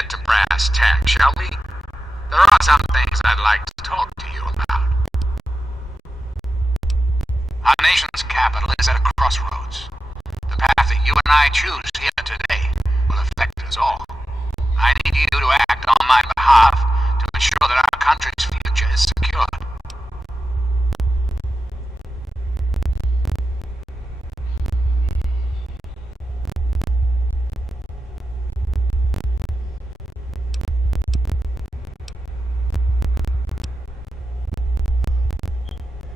get to brass tacks, shall we? There are some things I'd like to talk to you about. Our nation's capital is at a crossroads. The path that you and I choose here today will affect us all. I need you to act on my behalf to ensure that our country's future is secured.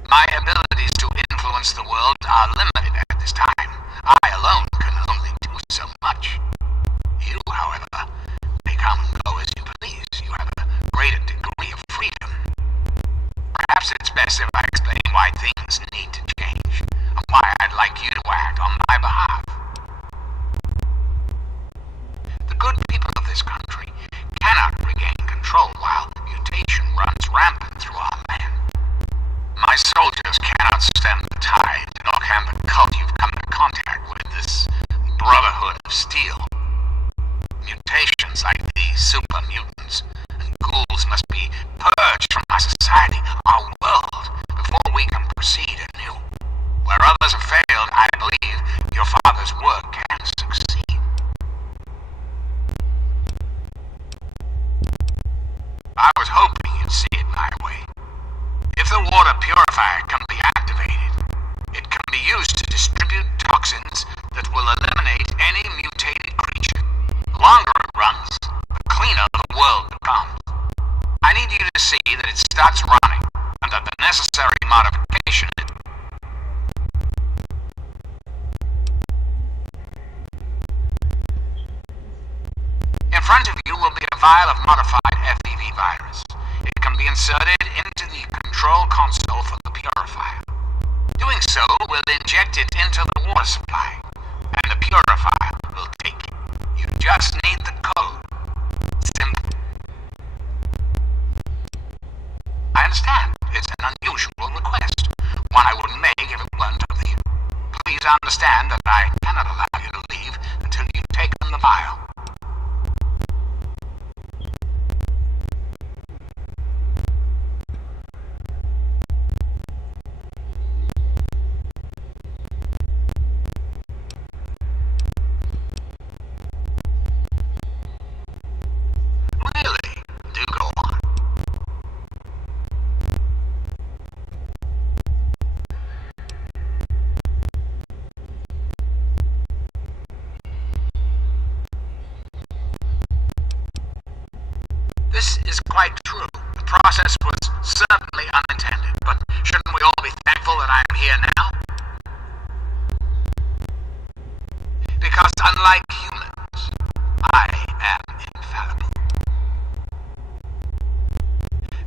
My abilities to influence the world are limited at this time. I alone can only do so much. You, however, may come and go as you please. You have a greater degree of freedom. Perhaps it's best if I explain why things need to change, and why I'd like you to act on my behalf. The good people of this country cannot regain control while mutation runs rampant through our land. My soldiers cannot stem the tide, nor can the cult you've come into contact with, this Brotherhood of Steel. Mutations like these super mutants and ghouls must be purged from our society, our world, before we can proceed anew. Where others have failed, I believe your father's work can succeed. I was hoping you'd see it my way. If the water purifier can be activated, it can be used to distribute toxins that will eliminate any mutated creature. The longer it runs, the cleaner the world becomes. I need you to see that it starts running, and that the necessary modification is... In front of you will be a vial of modified FEV virus. It can be inserted into the control console for the purifier. Doing so will inject it into the water supply, and the purifier will take it. You just need the code. Simple. I understand. It's an unusual request. One I wouldn't make if it weren't of you. Please understand that I cannot allow you to leave until you've taken the vial. This is quite true. The process was certainly unintended, but shouldn't we all be thankful that I am here now? Because unlike humans, I am infallible.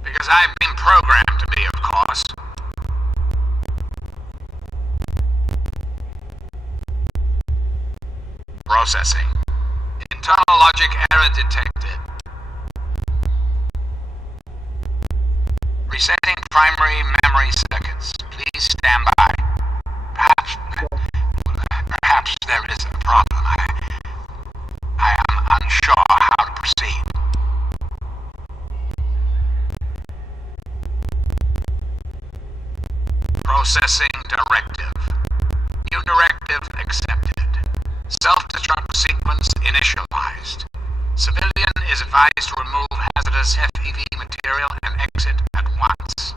Because I've been programmed to be, of course. Processing. Internal logic error detected. Resetting primary memory circuits. Please stand by. Perhaps there is a problem. I am unsure how to proceed. Processing directive. New directive accepted. Self-destruct sequence initialized. Civilian is advised to remove hazardous FEV material and exit at once.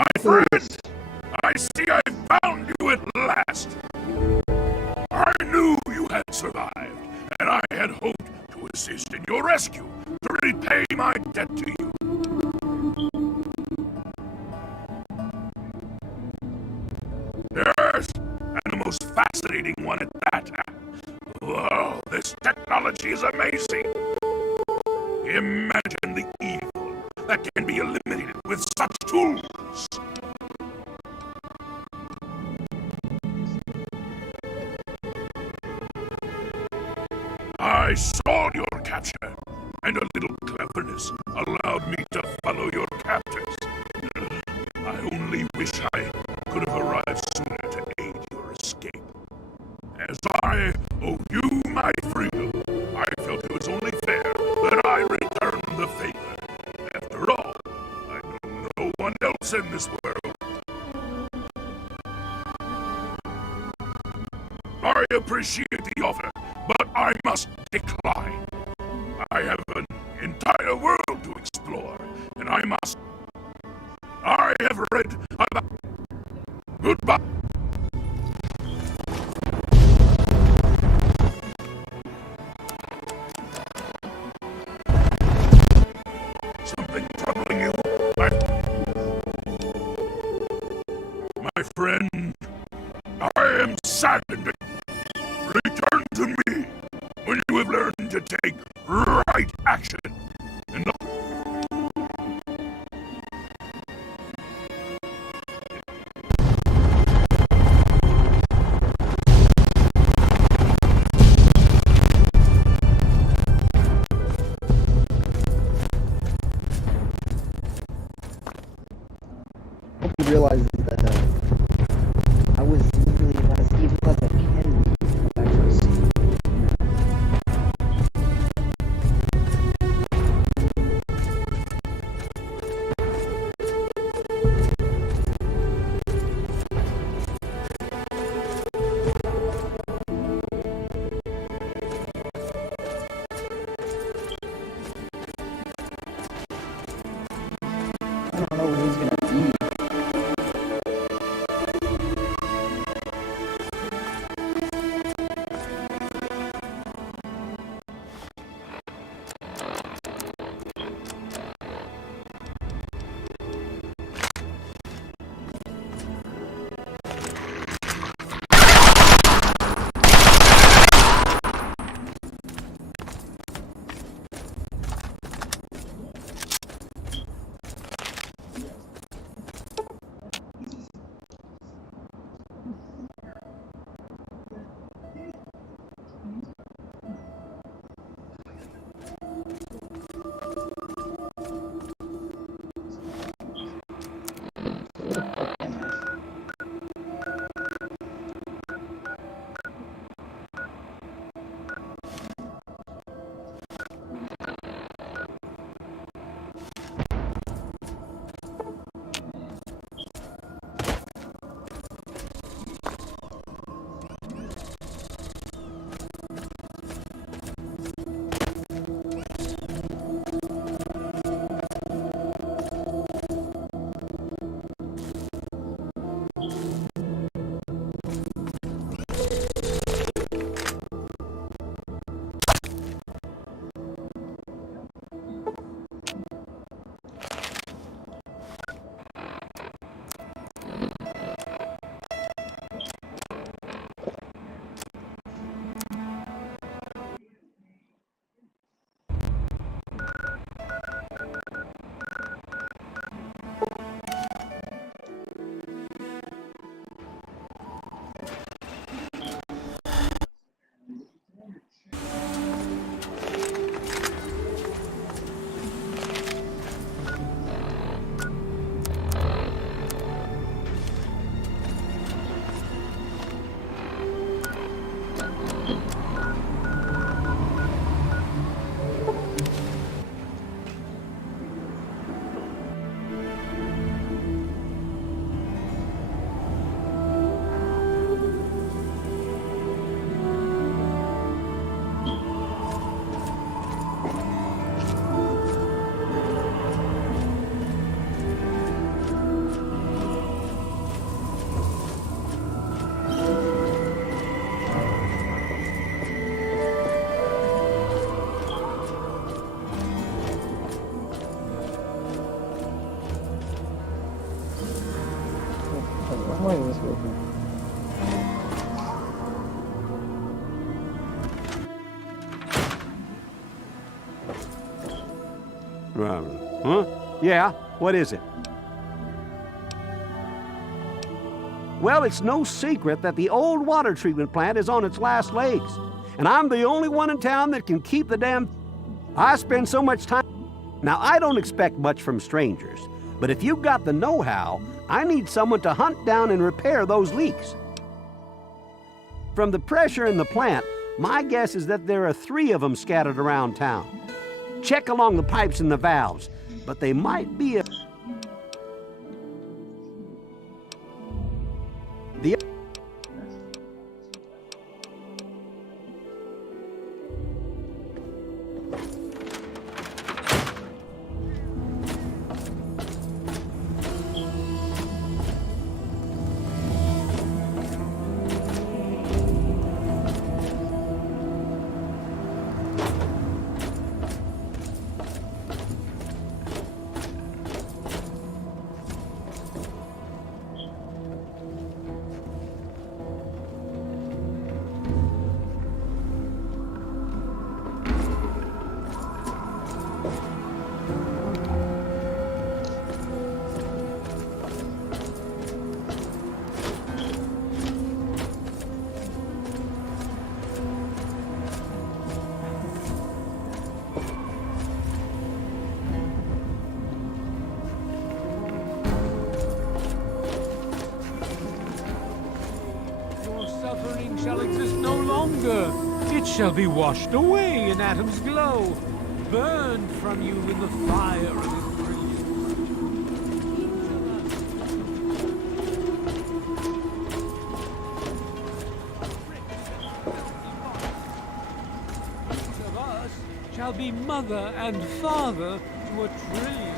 My friend, I see I found you at last. I knew you had survived, and I had hoped to assist in your rescue, to repay my debt to you. Yes, and the most fascinating one at that. Whoa, this technology is amazing. Imagine the evil that can be eliminated with such tools. I saw your capture, and a little cleverness allowed me to follow your captors. I only wish I could have arrived sooner to aid your escape. As I owe you my freedom, I felt it was only fair that I return the favor. After all, I know no one else in this world. I appreciate the offer, but I must decline. I have an entire world to explore, and I have read about... Goodbye. Something troubling you, my friend? I am saddened. Return to me when you have learned to take right action. And hope he realizes that I was really about as evil as I can be when I first see you. I don't know when he's gonna be. I'm liking this movie. Huh? Yeah, what is it? Well, it's no secret that the old water treatment plant is on its last legs. And I'm the only one in town that can keep the damn... I spend so much time... Now, I don't expect much from strangers, but if you've got the know-how, I need someone to hunt down and repair those leaks. From the pressure in the plant, my guess is that there are 3 of them scattered around town. Check along the pipes and the valves, but they might be a... The... Shall exist no longer. It shall be washed away in Adam's glow, burned from you in the fire of his brilliance. Each of us shall be mother and father to a trillion.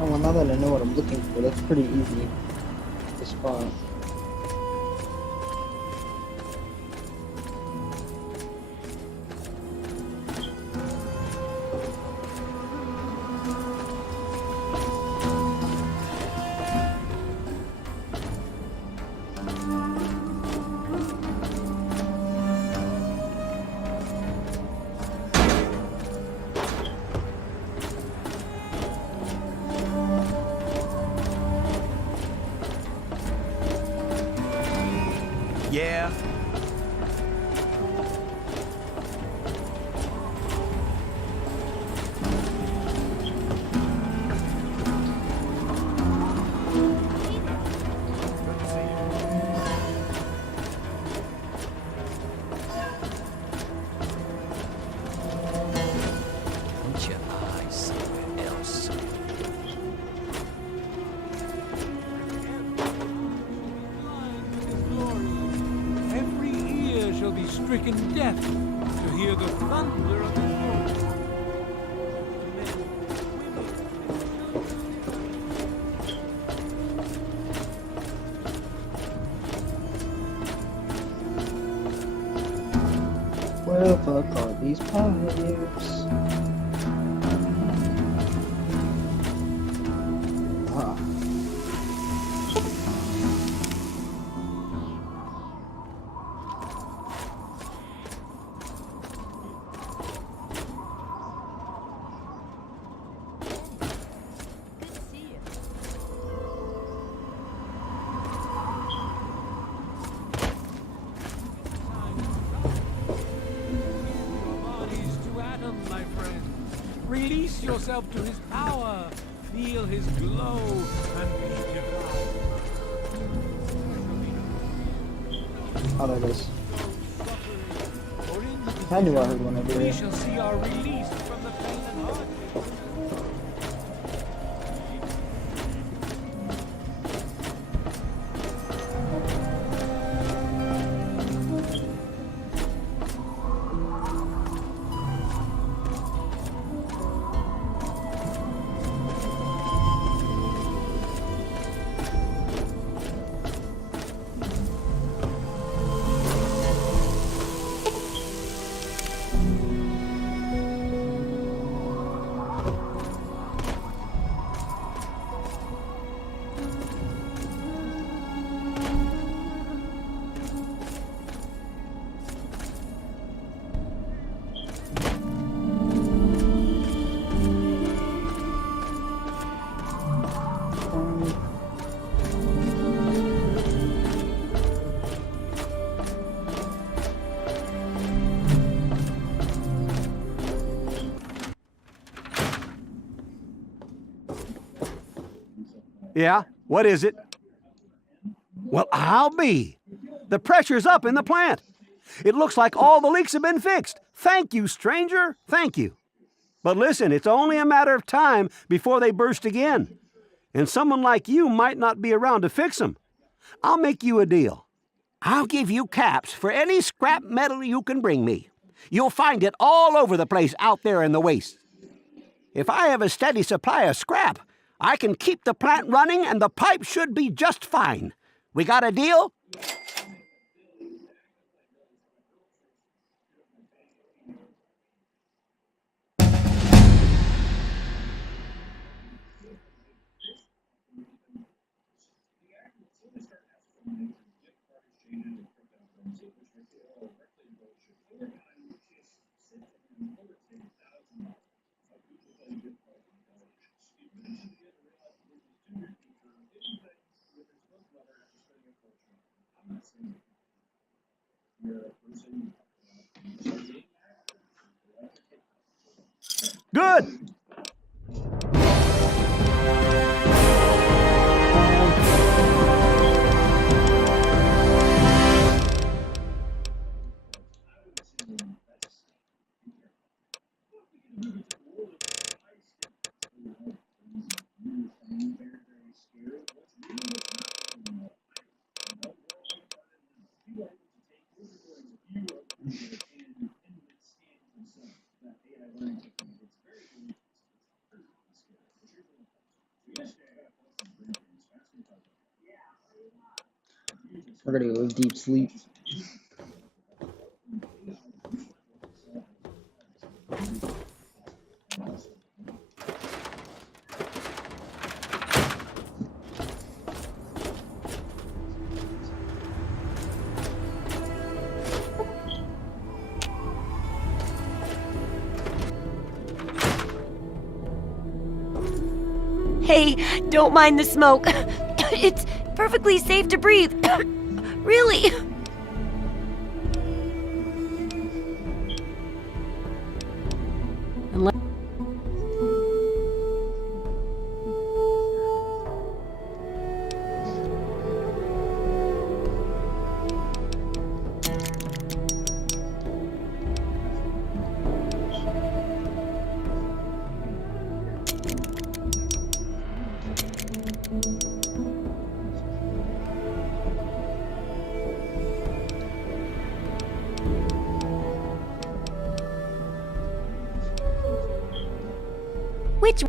Oh, well, now that I know what I'm looking for, that's pretty easy to spot. Yeah? Put your eyes somewhere else. Every ear shall be stricken deaf to hear the thunder of his voice. Where the fuck are these pipes? Ah. My friend, release yourself to his power, feel his glow, and be devoured. Oh, there it is. For in the I knew I heard one over we there. shall see our release from the pain and heartache. Yeah, what is it? Well, I'll be. The pressure's up in the plant. It looks like all the leaks have been fixed. Thank you, stranger. Thank you. But listen, it's only a matter of time before they burst again. And someone like you might not be around to fix them. I'll make you a deal. I'll give you caps for any scrap metal you can bring me. You'll find it all over the place out there in the wastes. If I have a steady supply of scrap, I can keep the plant running and the pipe should be just fine. We got a deal? Good. We're gonna go with deep sleep. Hey, don't mind the smoke. It's perfectly safe to breathe. Really. Which...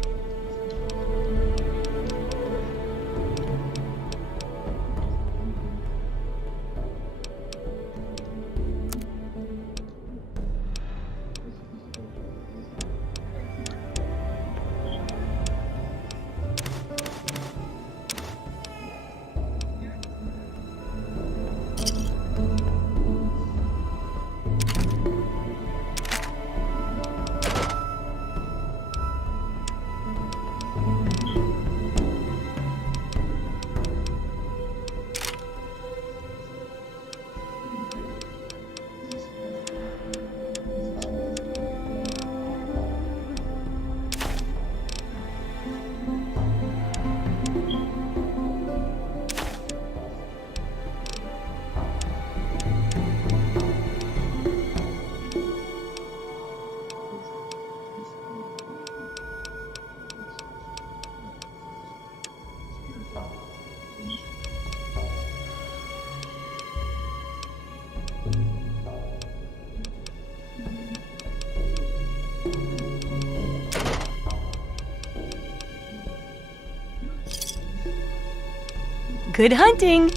Good hunting!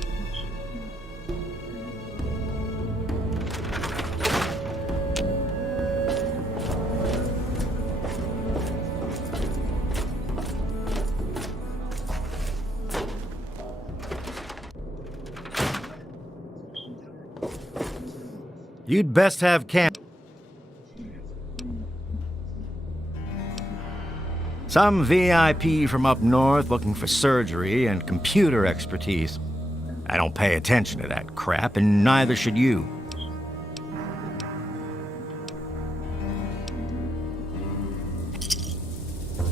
You'd best have camp. Some VIP from up north looking for surgery and computer expertise. I don't pay attention to that crap, and neither should you.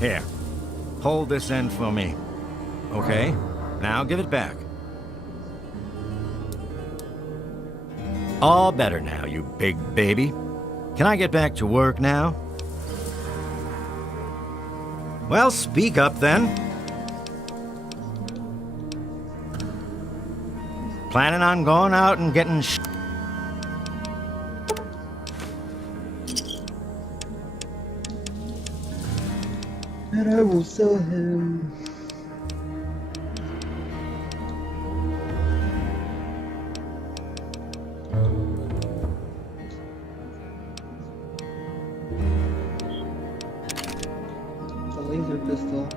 Here, hold this end for me. Okay, now give it back. All better now, you big baby. Can I get back to work now? Well, speak up then. Planning on going out and getting And I will sell him. The laser pistol.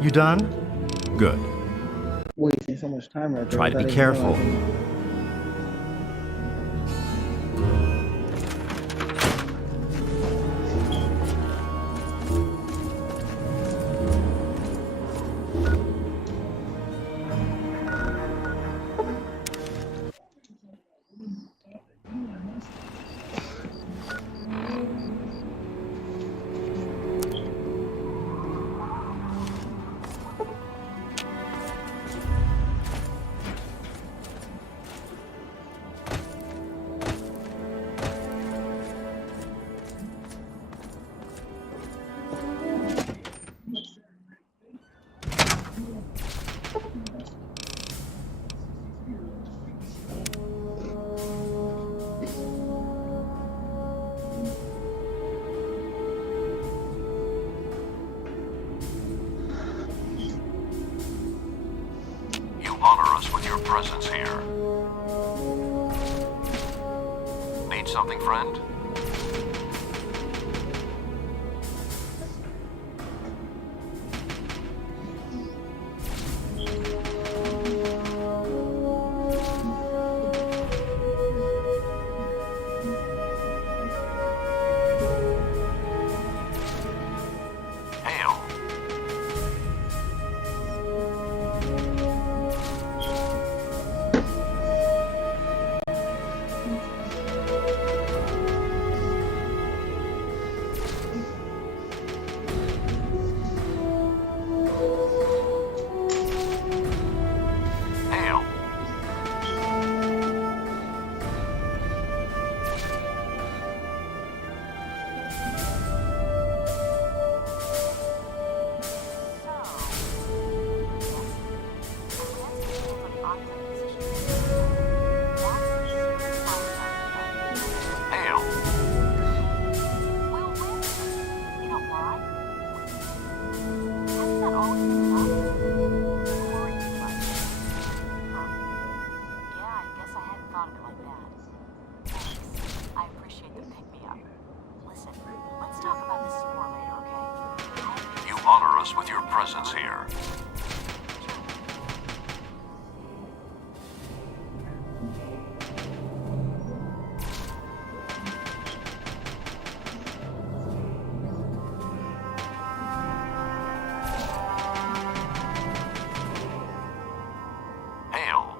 You done? Good. Wasting so much time right there. Try to be without even careful. realizing. You honor us with your presence here. Need something, friend? Hail. Hail. Hail. You honor us with your presence here. Hail.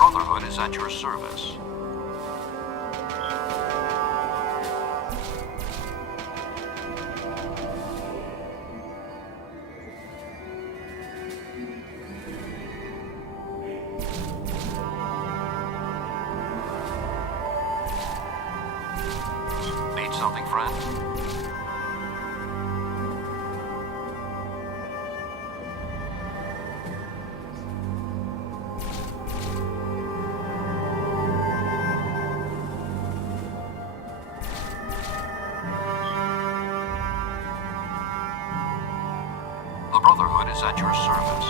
Brotherhood is at your service. Need something, friend? The Brotherhood is at your service.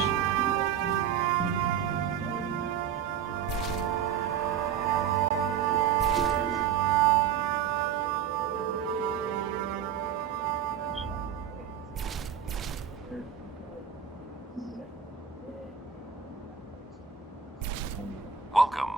Welcome.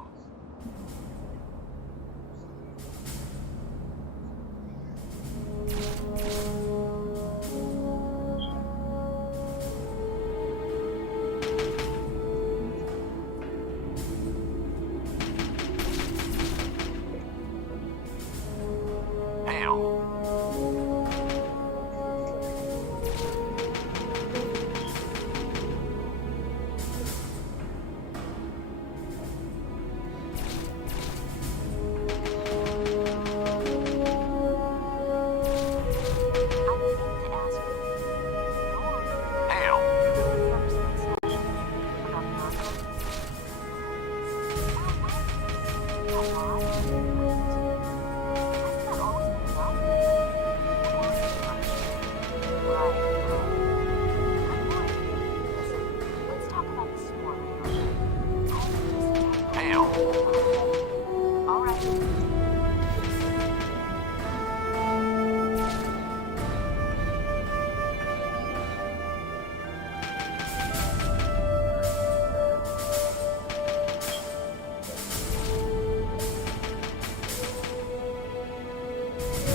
Hail. Hail. Hail.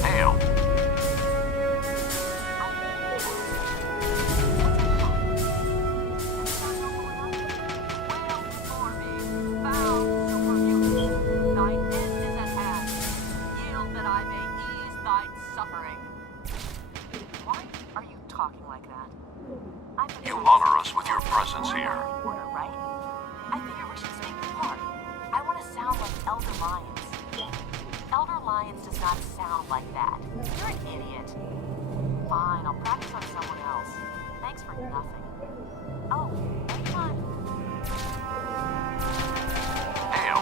Hail. Why are you talking like that? You honor us with your presence here. Order, right? I figure we should speak apart. I want to sound like Elder Lyons. Elder Lyons does not sound like that. You're an idiot. Fine, I'll practice on someone else. Thanks for nothing. Oh, anytime. Hail.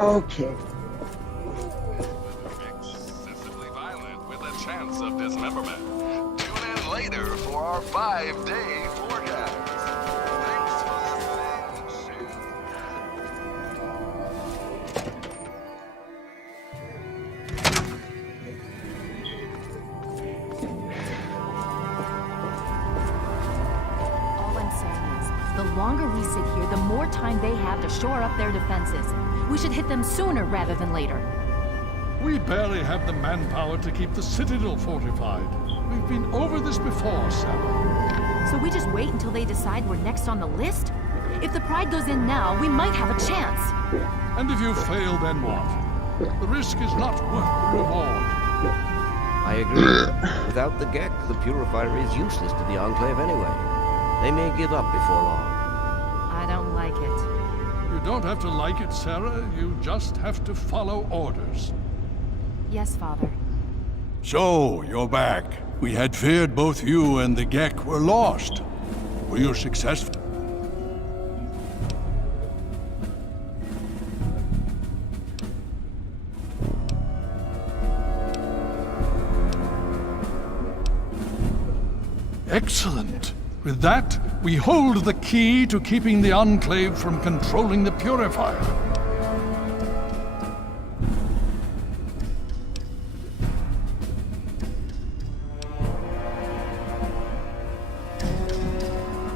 Okay. Excessively violent with a chance of dismemberment. Tune in later for our 5-day forecast. Thanks for listening. All I'm saying is, the longer we sit here, the more time they have to shore up their defenses. We should hit them sooner rather than later. We barely have the manpower to keep the Citadel fortified. We've been over this before, Sarah. So we just wait until they decide we're next on the list? If the Pride goes in now, we might have a chance. And if you fail, then what? The risk is not worth the reward. I agree. Without the Gek, the Purifier is useless to the Enclave anyway. They may give up before long. I don't like it. You don't have to like it, Sarah. You just have to follow orders. Yes, Father. So, you're back. We had feared both you and the Gek were lost. Were you successful? Excellent. With that, we hold the key to keeping the Enclave from controlling the Purifier.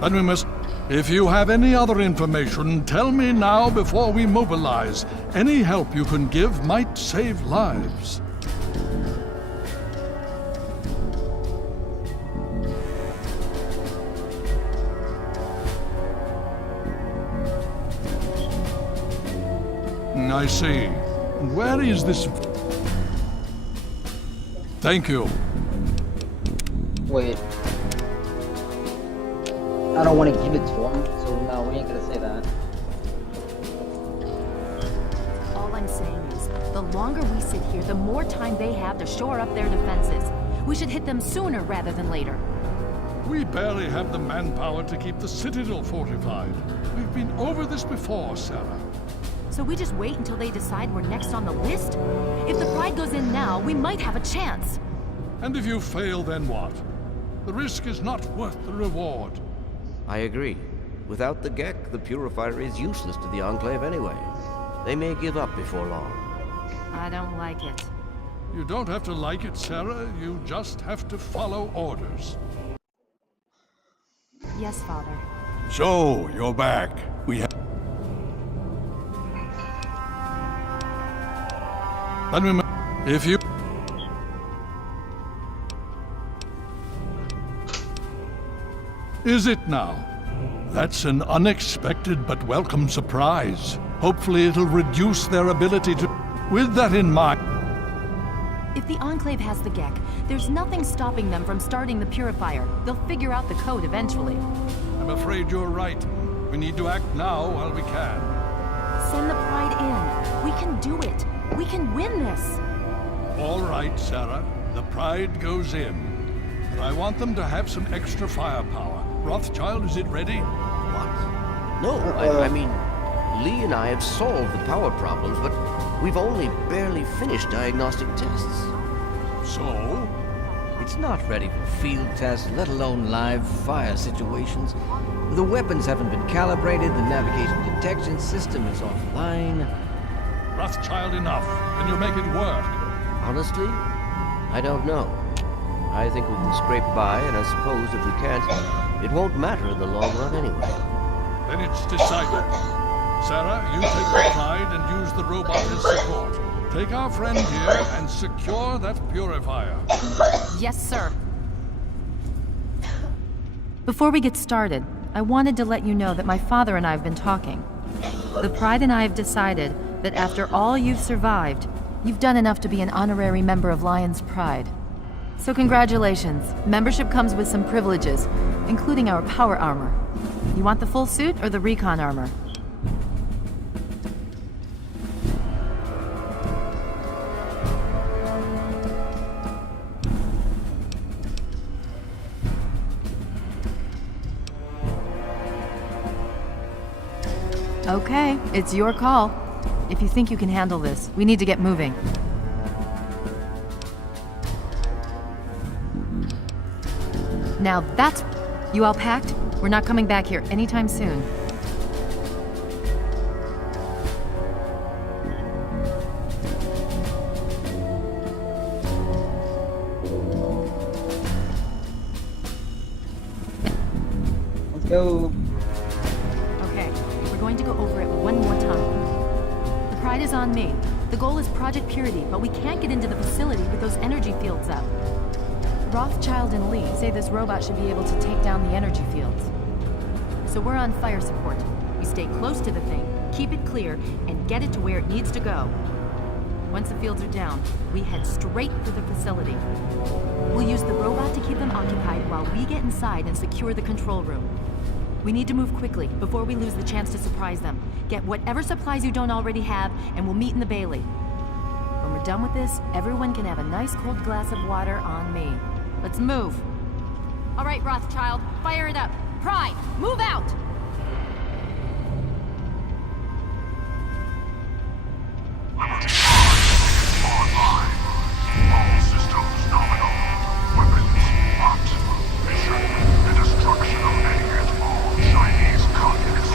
Then we must If you have any other information, tell me now before we mobilize. Any help you can give might save lives. I see. And where is this? Thank you. Wait. I don't want to give it to him, so no, we ain't gonna say that. All I'm saying is, the longer we sit here, the more time they have to shore up their defenses. We should hit them sooner rather than later. We barely have the manpower to keep the citadel fortified. We've been over this before, Sarah. So we just wait until they decide we're next on the list? If the Pride goes in now, we might have a chance. And if you fail, then what? The risk is not worth the reward. I agree. Without the Gek, the Purifier is useless to the Enclave anyway. They may give up before long. I don't like it. You don't have to like it, Sarah. You just have to follow orders. Yes, Father. So, you're back. We have... Let me... If you... Is it now? That's an unexpected but welcome surprise. Hopefully it'll reduce their ability to... With that in mind... If the Enclave has the Gek, there's nothing stopping them from starting the Purifier. They'll figure out the code eventually. I'm afraid you're right. We need to act now while we can. Send the Pride in. We can do it. We can win this. All right, Sarah. The Pride goes in. But I want them to have some extra firepower. Rothschild, is it ready? What? No, I mean, Lee and I have solved the power problems, but we've only barely finished diagnostic tests. So? It's not ready for field tests, let alone live fire situations. The weapons haven't been calibrated, the navigation detection system is offline. Rothschild, enough. Can you make it work? Honestly, I don't know. I think we can scrape by, and I suppose if we can't, it won't matter in the long run anyway. Then it's decided. Sarah, you take the Pride and use the robot as support. Take our friend here and secure that purifier. Yes, sir. Before we get started, I wanted to let you know that my father and I have been talking. The Pride and I have decided that after all you've survived, you've done enough to be an honorary member of Lion's Pride. So congratulations. Membership comes with some privileges, including our power armor. You want the full suit or the recon armor? Okay, it's your call. If you think you can handle this, we need to get moving. Now that's... You all packed? We're not coming back here anytime soon. Let's go. Okay, we're going to go over it one more time. The Pride is on me. The goal is Project Purity, but we can't get into the facility with those energy fields up. Rothschild and Lee say this robot should be able to take down the energy fields. So we're on fire support. We stay close to the thing, keep it clear, and get it to where it needs to go. Once the fields are down, we head straight for the facility. We'll use the robot to keep them occupied while we get inside and secure the control room. We need to move quickly before we lose the chance to surprise them. Get whatever supplies you don't already have, and we'll meet in the Bailey. When we're done with this, everyone can have a nice cold glass of water on me. Let's move. All right, Rothschild, fire it up. Pride, move out! Online. All systems nominal. Weapons hot. Mission: the destruction of any and all Chinese communists.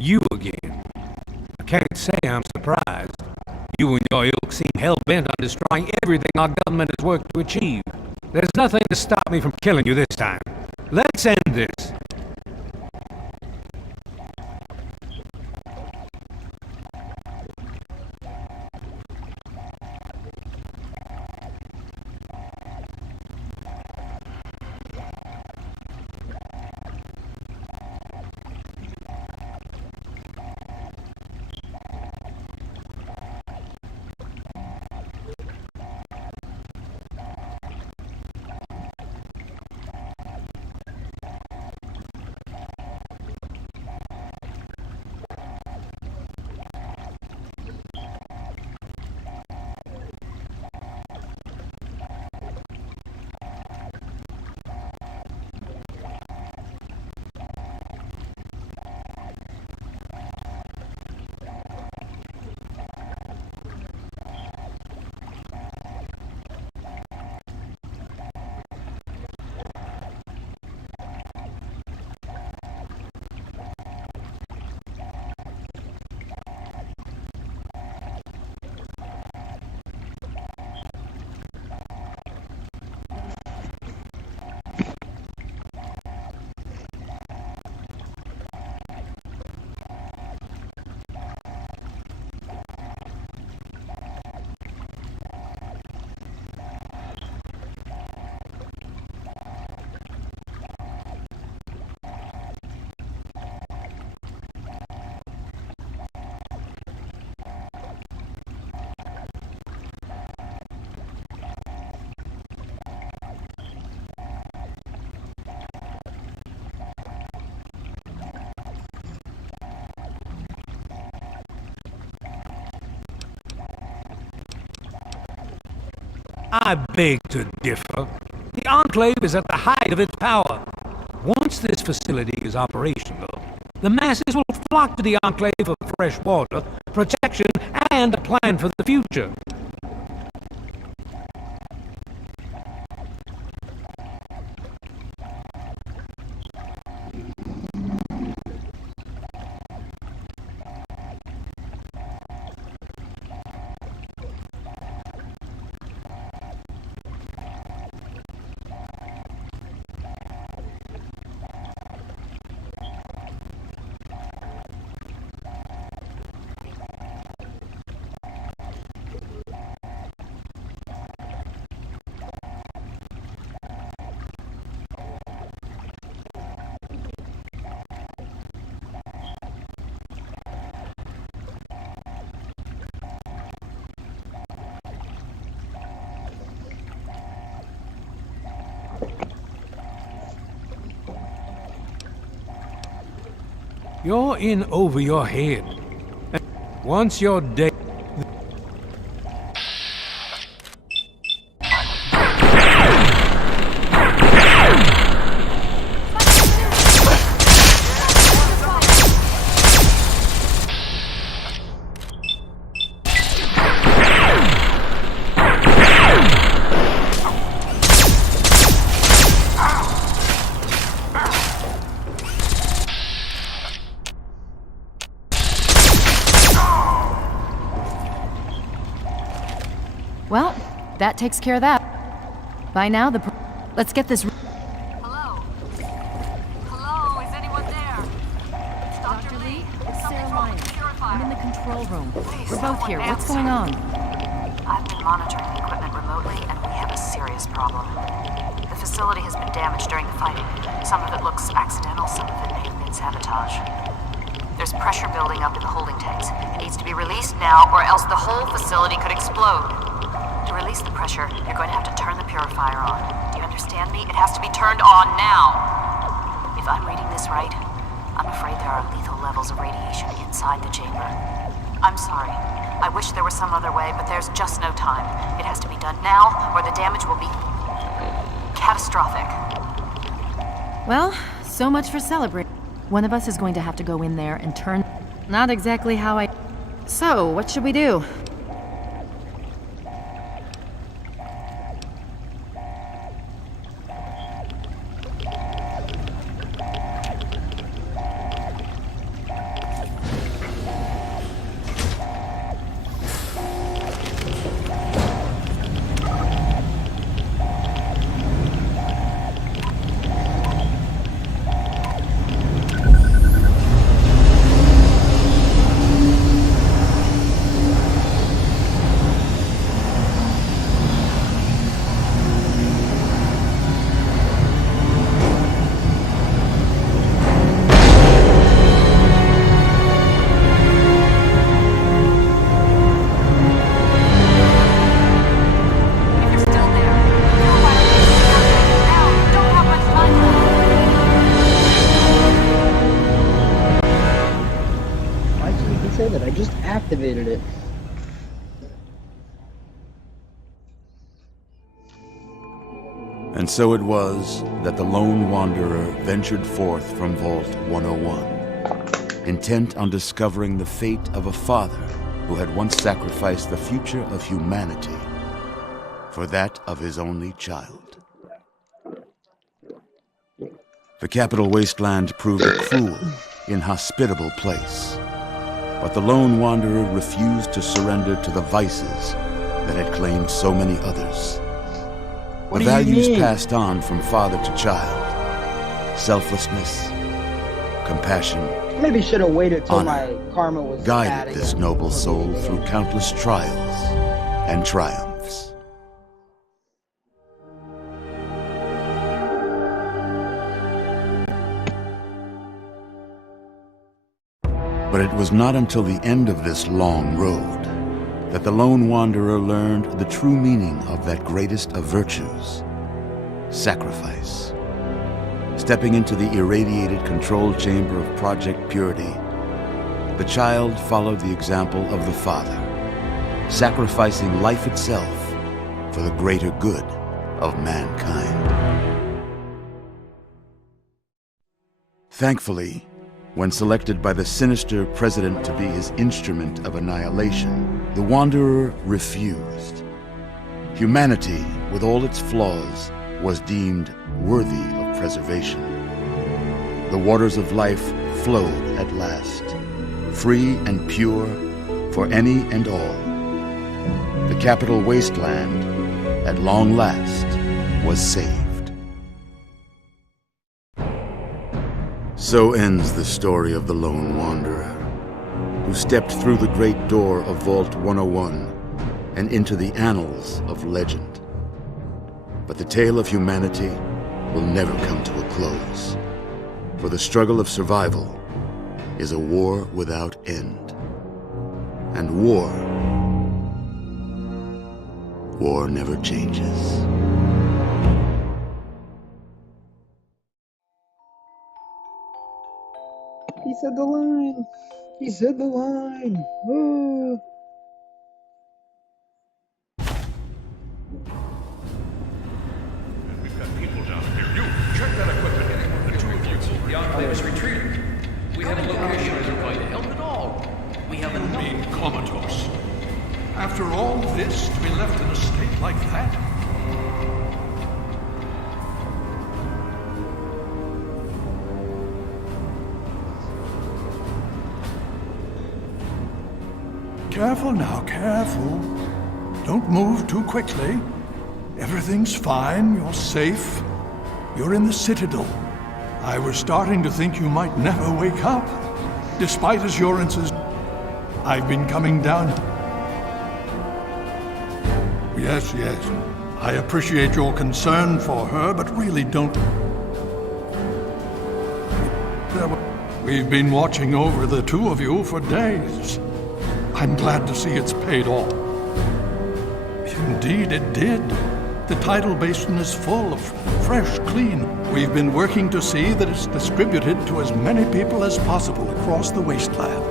You again. I can't say I'm surprised. You and your ilk seem hell-bent on destroying everything our government has worked to achieve. There's nothing to stop me from killing you this time. Let's end this. I beg to differ. The Enclave is at the height of its power. Once this facility is operational, the masses will flock to the Enclave for fresh water, protection, and a plan for the future. You're in over your head. Once you're dead... Well, that takes care of that. By now, let's get this... Hello? Hello, is anyone there? It's Dr. Lee. It's Something's Sarah wrong with Lyons. the purifier. I'm in the control room. Please, We're both here. someone What's answer. going on? I've been monitoring the equipment remotely, and we have a serious problem. The facility has been damaged during the fighting. Some of it looks accidental, some of it may have been sabotage. There's pressure building up in the holding tanks. It needs to be released now, or else the whole facility could explode. To release the pressure, you're going to have to turn the purifier on. Do you understand me? It has to be turned on now. If I'm reading this right, I'm afraid there are lethal levels of radiation inside the chamber. I'm sorry. I wish there was some other way, but there's just no time. It has to be done now, or the damage will be catastrophic. Well, so much for celebrating. One of us is going to have to go in there and turn... Not exactly how I... So, what should we do? activated it. And so it was that the lone wanderer ventured forth from Vault 101, intent on discovering the fate of a father who had once sacrificed the future of humanity for that of his only child. The capital wasteland proved a cruel, inhospitable place, but the lone wanderer refused to surrender to the vices that had claimed so many others. The values passed on from father to child: selflessness, compassion, Maybe should have waited till honor, my karma was guided this noble soul through countless trials and triumphs. But it was not until the end of this long road that the lone wanderer learned the true meaning of that greatest of virtues: sacrifice. Stepping into the irradiated control chamber of Project Purity, the child followed the example of the father, sacrificing life itself for the greater good of mankind. Thankfully, when selected by the sinister president to be his instrument of annihilation, the Wanderer refused. Humanity, with all its flaws, was deemed worthy of preservation. The waters of life flowed at last, free and pure for any and all. The capital wasteland, at long last, was saved. So ends the story of the lone wanderer, who stepped through the great door of Vault 101 and into the annals of legend. But the tale of humanity will never come to a close, for the struggle of survival is a war without end. And war never changes. He said the line. He said the line. Oh. We've got people down here. You check that equipment. The two of you. The Enclave is retreating. We have a location isn't going to help at all. We have a being comatose. After all this, to be left in a state like that? Careful now, careful. Don't move too quickly. Everything's fine, you're safe. You're in the Citadel. I was starting to think you might never wake up. Despite assurances, I've been coming down. Yes, yes. I appreciate your concern for her, but really don't. We've been watching over the two of you for days. I'm glad to see it's paid off. Indeed, it did. The tidal basin is full of fresh, clean. We've been working to see that it's distributed to as many people as possible across the wasteland.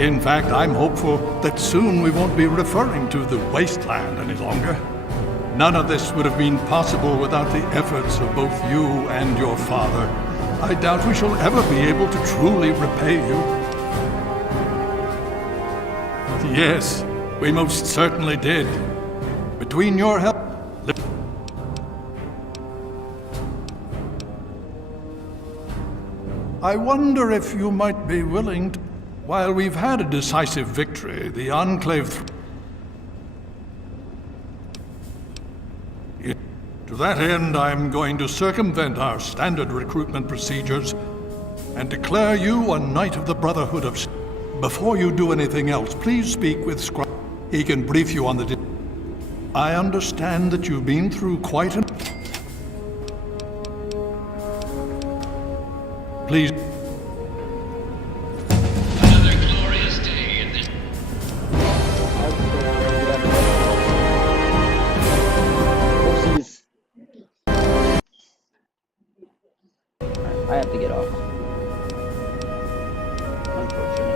In fact, I'm hopeful that soon we won't be referring to the wasteland any longer. None of this would have been possible without the efforts of both you and your father. I doubt we shall ever be able to truly repay you. Yes, we most certainly did. Between your help... I wonder if you might be willing to... While we've had a decisive victory, the Enclave... To that end, I'm going to circumvent our standard recruitment procedures and declare you a Knight of the Brotherhood of... Before you do anything else, please speak with Scribe. He can brief you on the... I understand that you've been through quite an... Please... Another glorious day in this... Oopsies. I have to get off. Unfortunately.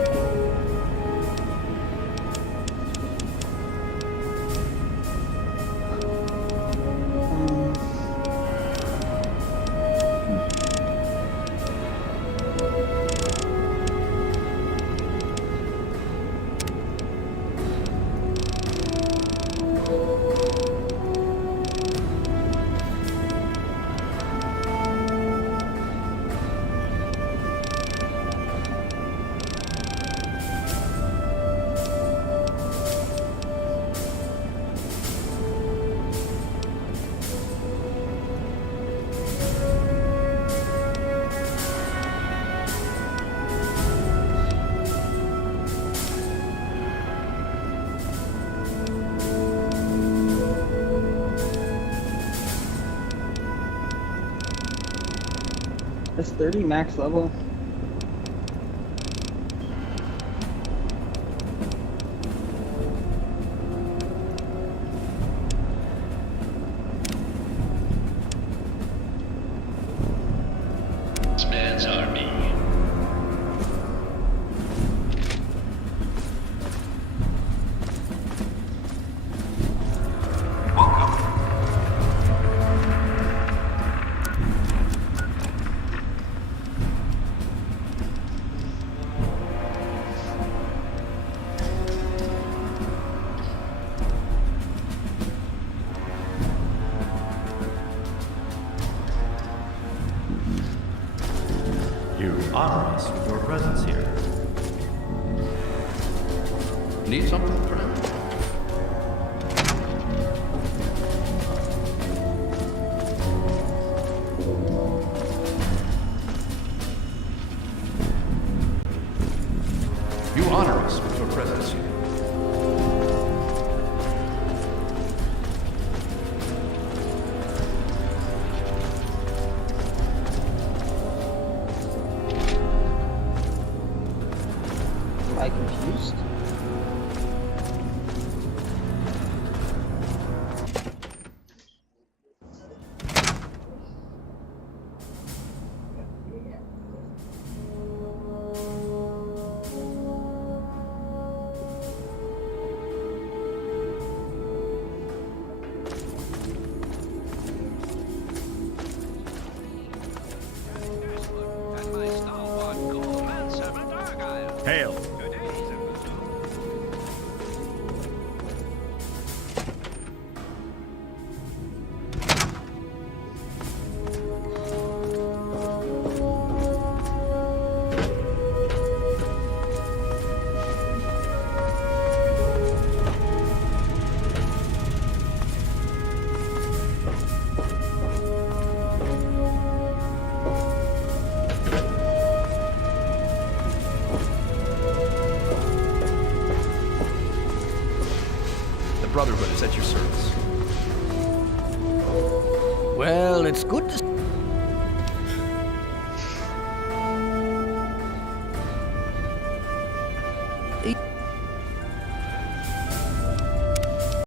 Is 30 max level? This man's army. You honor us with your presence here. Need something, friend? You honor us with your presence here. Am I confused? Hail. The Brotherhood is at your service. Well, it's good to